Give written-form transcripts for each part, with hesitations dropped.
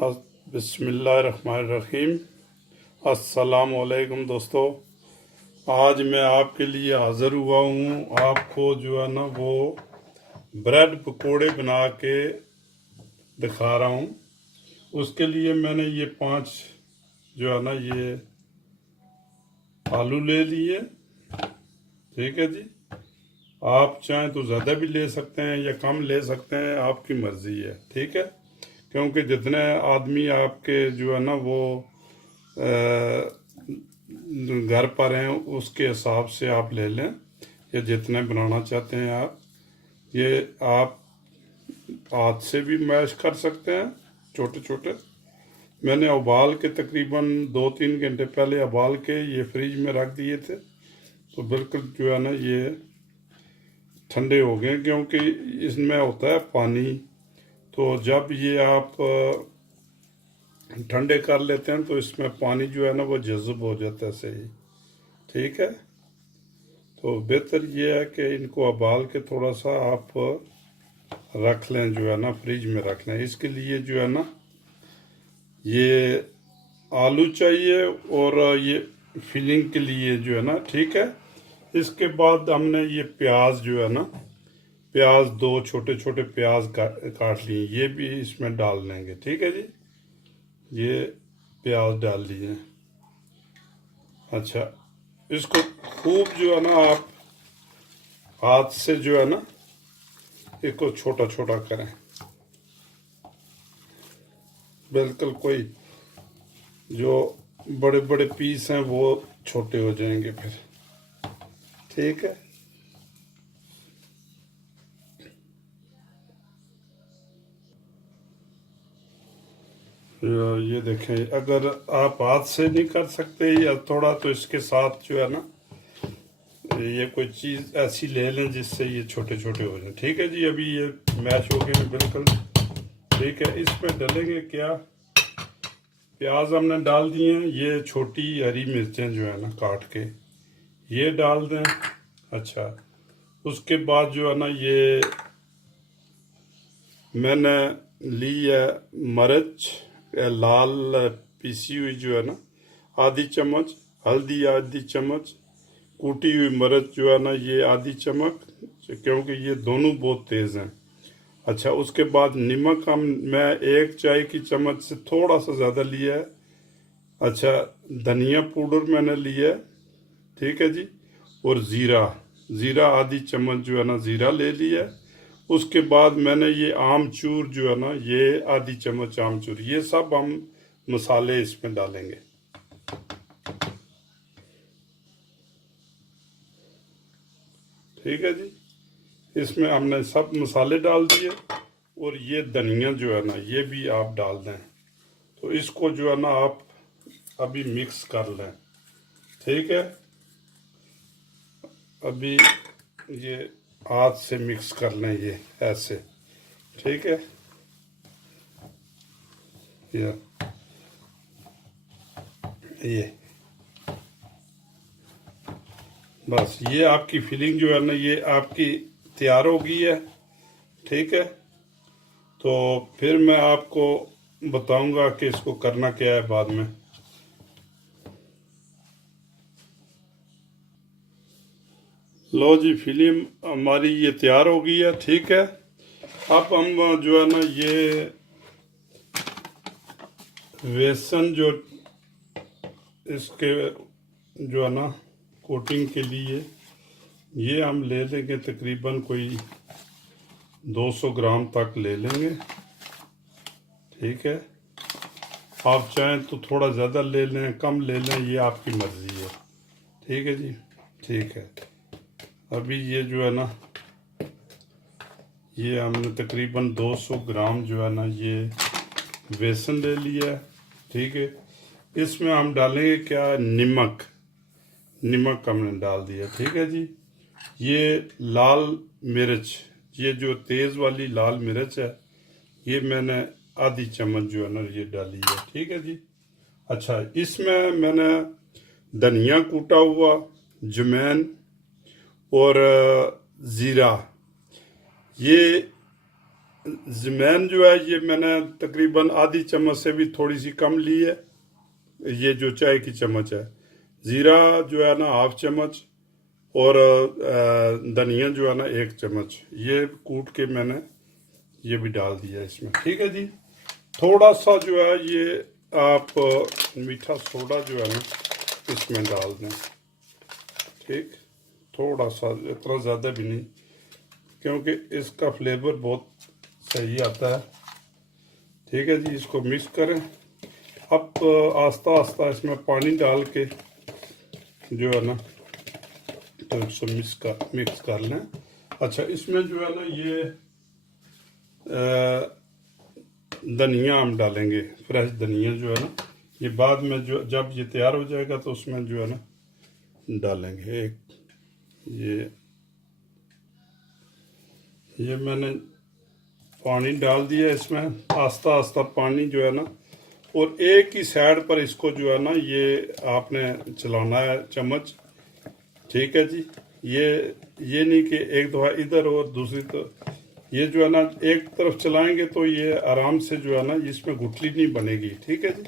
बिस्मिल्लाहिर्रहमानिर्रहीम। अस्सलाम वालेकुम दोस्तों। आज मैं आपके लिए हाज़िर हुआ हूँ। आपको जो है ना वो ब्रेड पकोड़े बना के दिखा रहा हूँ। उसके लिए मैंने ये 5 जो है ना ये आलू ले लिए। ठीक है जी। आप चाहें तो ज़्यादा भी ले सकते हैं या कम ले सकते हैं, आपकी मर्ज़ी है। ठीक है, क्योंकि जितने आदमी आपके जो है ना वो घर पर हैं उसके हिसाब से आप ले लें, या जितने बनाना चाहते हैं आप। ये आप हाथ से भी मैश कर सकते हैं छोटे छोटे। मैंने उबाल के तकरीबन 2-3 घंटे पहले उबाल के ये फ्रिज में रख दिए थे, तो बिल्कुल जो है ना ये ठंडे हो गए, क्योंकि इसमें होता है पानी। तो जब ये आप ठंडे कर लेते हैं तो इसमें पानी जो है ना वो जज़ब हो जाता है सही। ठीक है, तो बेहतर ये है कि इनको उबाल के थोड़ा सा आप रख लें, जो है ना फ्रिज में रख लें। इसके लिए जो है ना ये आलू चाहिए और ये फिलिंग के लिए जो है ना। ठीक है, इसके बाद हमने ये प्याज जो है ना, प्याज 2 छोटे छोटे प्याज काट लिए, ये भी इसमें डाल लेंगे। ठीक है जी, ये प्याज डाल लिए। अच्छा, इसको खूब जो है ना आप हाथ से जो है ना इसको छोटा छोटा करें, बिल्कुल कोई जो बड़े बड़े पीस हैं वो छोटे हो जाएंगे फिर। ठीक है, ये देखें, अगर आप हाथ से नहीं कर सकते या थोड़ा, तो इसके साथ जो है ना ये कोई चीज़ ऐसी ले लें जिससे ये छोटे छोटे हो जाए। ठीक है जी, अभी ये मैश हो गए बिल्कुल। ठीक है, इसमें डालेंगे क्या, प्याज हमने डाल दिए हैं, ये छोटी हरी मिर्चें जो है ना काट के ये डाल दें। अच्छा, उसके बाद जो है ना ये मैंने ली है मिर्च लाल पीसी हुई जो है ना आधी चम्मच, हल्दी आधी चम्मच, कूटी हुई मिर्च जो है ना ये आधी चम्मच, क्योंकि ये दोनों बहुत तेज़ हैं। अच्छा, उसके बाद नमक मैं 1 चाय की चम्मच से थोड़ा सा ज़्यादा लिया है। अच्छा, धनिया पाउडर मैंने लिया है। ठीक है जी, और ज़ीरा, ज़ीरा आधी चम्मच जो है ना ज़ीरा ले लिया है। उसके बाद मैंने ये आमचूर जो है ना ये आधी चम्मच आमचूर, ये सब हम मसाले इसमें डालेंगे। ठीक है जी, इसमें हमने सब मसाले डाल दिए, और ये धनिया जो है ना ये भी आप डाल दें। तो इसको जो है ना आप अभी मिक्स कर लें। ठीक है, अभी ये हाथ से मिक्स कर लें, ये ऐसे। ठीक है, ये बस ये आपकी फिलिंग जो है ना ये आपकी तैयार हो गई है। ठीक है, तो फिर मैं आपको बताऊंगा कि इसको करना क्या है बाद में। लो जी, फिल्म हमारी ये तैयार हो गई है। ठीक है, अब हम जो है ना ये बेसन जो इसके जो है ना कोटिंग के लिए ये हम ले लेंगे, तकरीबन कोई 200 ग्राम तक ले लेंगे। ठीक है, आप चाहें तो थोड़ा ज़्यादा ले लें, कम ले लें, ये आपकी मर्ज़ी है। ठीक है जी, ठीक है। अभी ये जो है ना ये हमने तकरीबन 200 ग्राम जो है ना ये बेसन ले लिया है। ठीक है, इसमें हम डालेंगे क्या, नमक, नमक हमने डाल दिया। ठीक है जी, ये लाल मिर्च, ये जो तेज़ वाली लाल मिर्च है ये मैंने आधी चम्मच जो है ना ये डाली है। ठीक है जी। अच्छा, इसमें मैंने धनिया कूटा हुआ, जमैन और ज़ीरा, ये जमैन जो है ये मैंने तकरीबन आधी चम्मच से भी थोड़ी सी कम ली है, ये जो चाय की चम्मच है। ज़ीरा जो है ना हाफ चम्मच, और धनिया जो है ना 1 चम्मच, ये कूट के मैंने ये भी डाल दिया इसमें। ठीक है जी। थोड़ा सा जो है ये आप मीठा सोडा जो है ना इसमें डाल दें। ठीक, थोड़ा सा, इतना ज़्यादा भी नहीं, क्योंकि इसका फ्लेवर बहुत सही आता है। ठीक है जी, इसको मिक्स करें। अब आस्ता आस्ता इसमें पानी डाल के जो है ना तो इसको मिक्स कर लें। अच्छा, इसमें जो है ना ये धनिया हम डालेंगे, फ्रेश धनिया जो है ना, ये बाद में जो जब ये तैयार हो जाएगा तो उसमें जो है ना डालेंगे। ये मैंने पानी डाल दिया इसमें, आस्ता आस्ता पानी जो है ना, और एक ही साइड पर इसको जो है ना ये आपने चलाना है चम्मच। ठीक है जी। ये नहीं कि एक दफ़ा इधर और दूसरी तो, ये जो है ना एक तरफ चलाएंगे तो ये आराम से जो है ना इसमें गुठली नहीं बनेगी। ठीक है जी।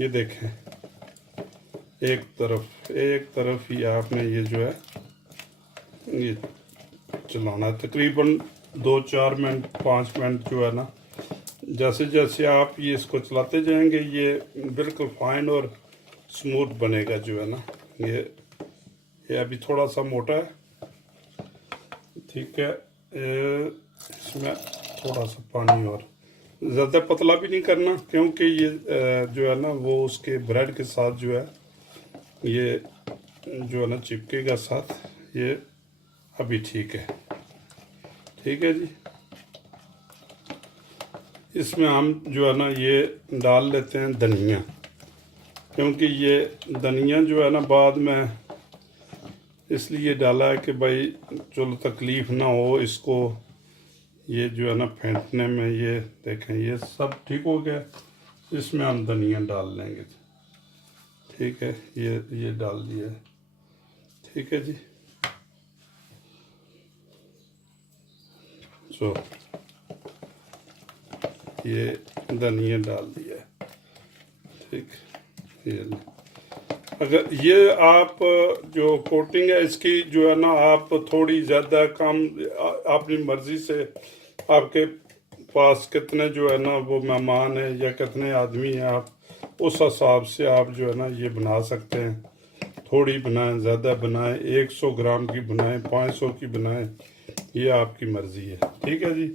ये देखें, एक तरफ ही आपने ये जो है ये चलाना है, तकरीबन 2-4 मिनट 5 मिनट जो है ना। जैसे जैसे आप ये इसको चलाते जाएंगे ये बिल्कुल फाइन और स्मूथ बनेगा जो है ना। ये अभी थोड़ा सा मोटा है। ठीक है, इसमें थोड़ा सा पानी, और ज़्यादा पतला भी नहीं करना, क्योंकि ये जो है ना वो उसके ब्रेड के साथ जो है ये जो है ना चिपकेगा साथ। ये अभी ठीक है। ठीक है जी। इसमें हम जो है ना ये डाल लेते हैं धनिया, क्योंकि ये धनिया जो है ना बाद में इसलिए डाला है कि भाई चलो तकलीफ़ ना हो इसको, ये जो है ना फेंटने में। ये देखें, ये सब ठीक हो गया। इसमें हम धनिया डाल लेंगे। ठीक है, ये डाल दिया। ठीक है जी। सो ये धनिया डाल दिया। ठीक, ये अगर ये आप जो कोटिंग है इसकी जो है ना आप थोड़ी ज़्यादा कम, अपनी मर्ज़ी से, आपके पास कितने जो है ना वो मेहमान है या कितने आदमी हैं, आप उस हिसाब से आप जो है ना ये बना सकते हैं। थोड़ी बनाएं, ज़्यादा बनाएं, 100 ग्राम की बनाएं, 500 की बनाएं, ये आपकी मर्ज़ी है। ठीक है जी।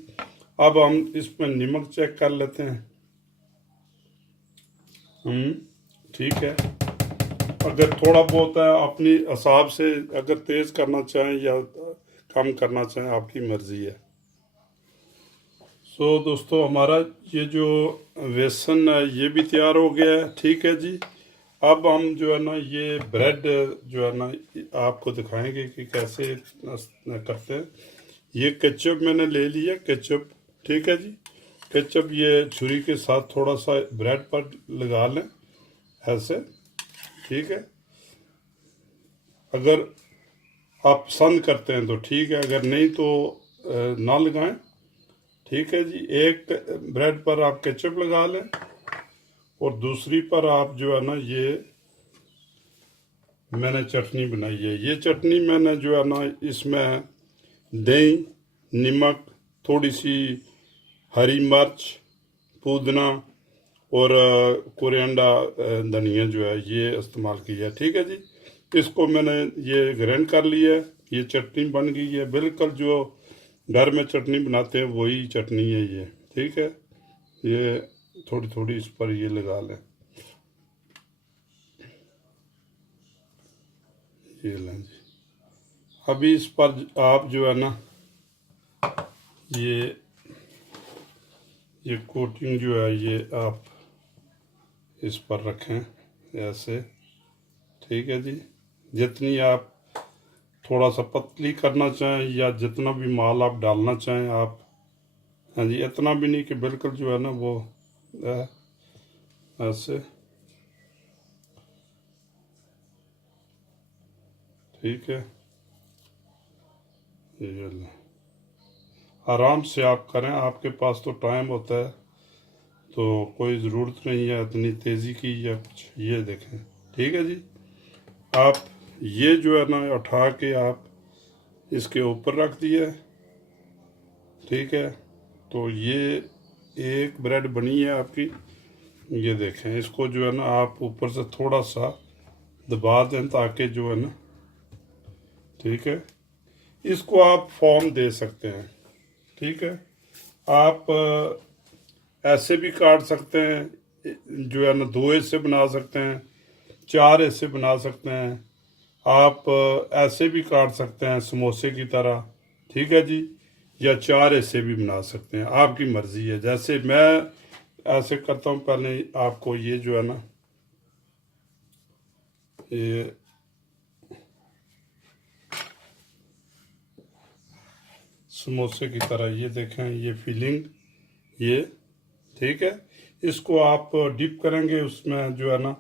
अब हम इसमें नमक चेक कर लेते हैं। ठीक है, अगर थोड़ा बहुत है अपनी हिसाब से, अगर तेज़ करना चाहें या कम करना चाहें, आपकी मर्ज़ी है। सो दोस्तों, हमारा ये जो बेसन है ये भी तैयार हो गया है। ठीक है जी। अब हम जो है ना ये ब्रेड जो है ना आपको दिखाएंगे कि कैसे करते हैं। ये केचप मैंने ले लिया, केचप। ठीक है जी। केचप ये छुरी के साथ थोड़ा सा ब्रेड पर लगा लें ऐसे। ठीक है, अगर आप पसंद करते हैं तो ठीक है, अगर नहीं तो ना लगाएं। ठीक है जी। एक ब्रेड पर आप केचप लगा लें और दूसरी पर आप जो है ना ये मैंने चटनी बनाई है। ये चटनी मैंने जो है ना इसमें दही, नमक, थोड़ी सी हरी मिर्च, पुदीना और कोरिएंडा धनिया जो है ये इस्तेमाल किया है। ठीक है जी। इसको मैंने ये ग्राइंड कर लिया है, ये चटनी बन गई है। बिल्कुल जो घर में चटनी बनाते हैं वही चटनी है ये। ठीक है, ये थोड़ी थोड़ी इस पर ये लगा लें। ये लें जी। अभी इस पर आप जो है ना ये कोटिंग जो है ये आप इस पर रखें ऐसे। ठीक है जी। जितनी आप थोड़ा सा पतली करना चाहें या जितना भी माल आप डालना चाहें आप, हाँ जी, इतना भी नहीं कि बिल्कुल जो है ना वो ऐसे। ठीक है, ये ले। आराम से आप करें, आपके पास तो टाइम होता है, तो कोई ज़रूरत नहीं है इतनी तेज़ी की या कुछ। ये देखें, ठीक है जी। आप ये जो है ना उठा के आप इसके ऊपर रख दिए, ठीक है। तो ये एक ब्रेड बनी है आपकी। ये देखें, इसको जो है ना आप ऊपर से थोड़ा सा दबा दें ताकि जो है ना, ठीक है, इसको आप फॉर्म दे सकते हैं, ठीक है। आप ऐसे भी काट सकते हैं, जो है ना 2 हिस्से बना सकते हैं, 4 हिस्से बना सकते हैं। आप ऐसे भी काट सकते हैं समोसे की तरह, ठीक है जी, या 4 हिस्से भी बना सकते हैं, आपकी मर्ज़ी है। जैसे मैं ऐसे करता हूँ, पहले आपको ये जो है ना, ये समोसे की तरह, ये देखें, ये फीलिंग, ये ठीक है। इसको आप डिप करेंगे उसमें जो है ना,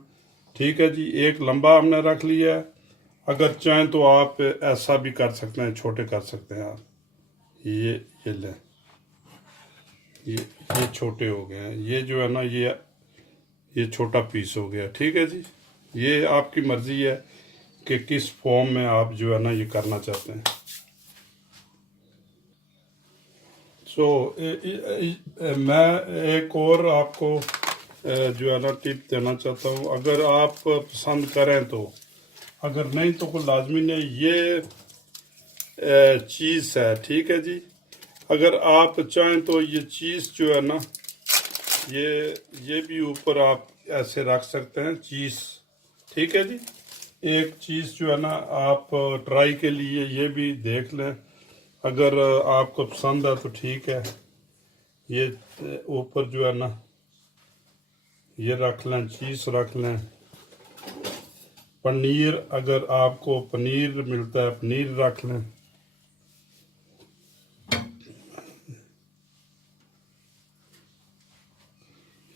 ठीक है जी। एक लंबा हमने रख लिया है, अगर चाहें तो आप ऐसा भी कर सकते हैं, छोटे कर सकते हैं आप। ये लें, ये छोटे हो गए हैं, ये जो है ना, ये छोटा पीस हो गया, ठीक है जी। ये आपकी मर्ज़ी है कि किस फॉर्म में आप जो है ना ये करना चाहते हैं। सो मैं एक और आपको जो है ना टिप देना चाहता हूँ, अगर आप पसंद करें तो, अगर नहीं तो कोई लाजमी नहीं। ये चीज़ है, ठीक है जी। अगर आप चाहें तो ये चीज़ जो है ना, ये भी ऊपर आप ऐसे रख सकते हैं चीज़, ठीक है जी। एक चीज़ जो है ना, आप ट्राई के लिए ये भी देख लें, अगर आपको पसंद है तो ठीक है। ये ऊपर जो है ना, ये रख लें, चीज़ रख लें। पनीर, अगर आपको पनीर मिलता है, पनीर रख लें।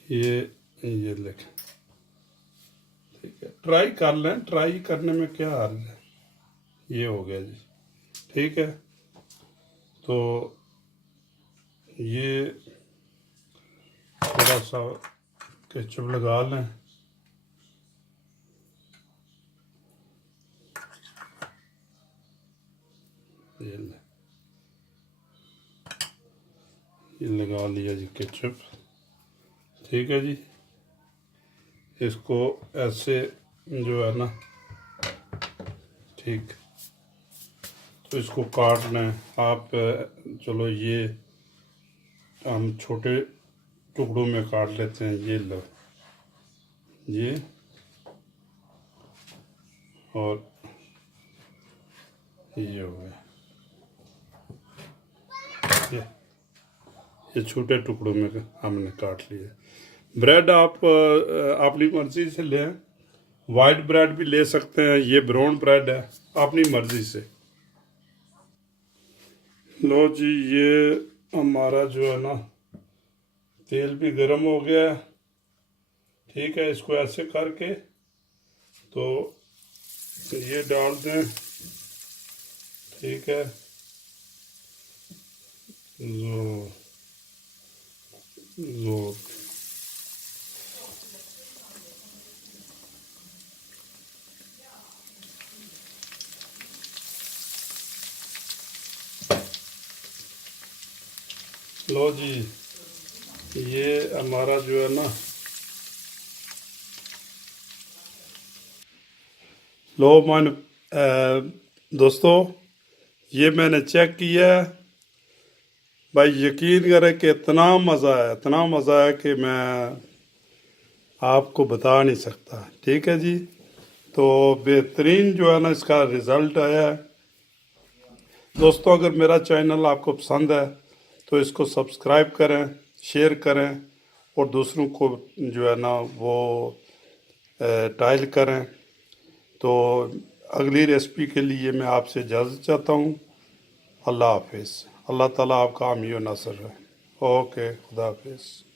ये लें, ठीक है। ट्राई कर लें, ट्राई करने में क्या हर्ज है। ये हो गया जी, ठीक है। तो ये थोड़ा सा केचप लगा लें, ये लें, ये लगा लिया जी केचप, ठीक है जी। इसको ऐसे जो है ना, ठीक, तो इसको काट लें आप। चलो ये हम छोटे टुकड़ों में काट लेते हैं। ये लो, ये, और ये हो गया, ये छोटे टुकड़ों में हमने काट लिए। ब्रेड आप अपनी मर्ज़ी से लें, वाइट ब्रेड भी ले सकते हैं, ये ब्राउन ब्रेड है, अपनी मर्ज़ी से। लो जी, ये हमारा जो है ना तेल भी गर्म हो गया है, ठीक है। इसको ऐसे करके तो ये डाल दें, ठीक है। लो लो, लो जी, ये हमारा जो है ना, लो मान दोस्तों, ये मैंने चेक किया है भाई, यकीन करें कि इतना मज़ा है, इतना मज़ा है कि मैं आपको बता नहीं सकता, ठीक है जी। तो बेहतरीन जो है ना इसका रिज़ल्ट आया है। दोस्तों, अगर मेरा चैनल आपको पसंद है तो इसको सब्सक्राइब करें, शेयर करें, और दूसरों को जो है ना वो टाइल करें। तो अगली रेसिपी के लिए मैं आपसे इजाज़त चाहता हूँ। अल्लाह हाफिज़। अल्लाह ताला आपका हामी व नासर है। ओके, खुदा हाफिज़।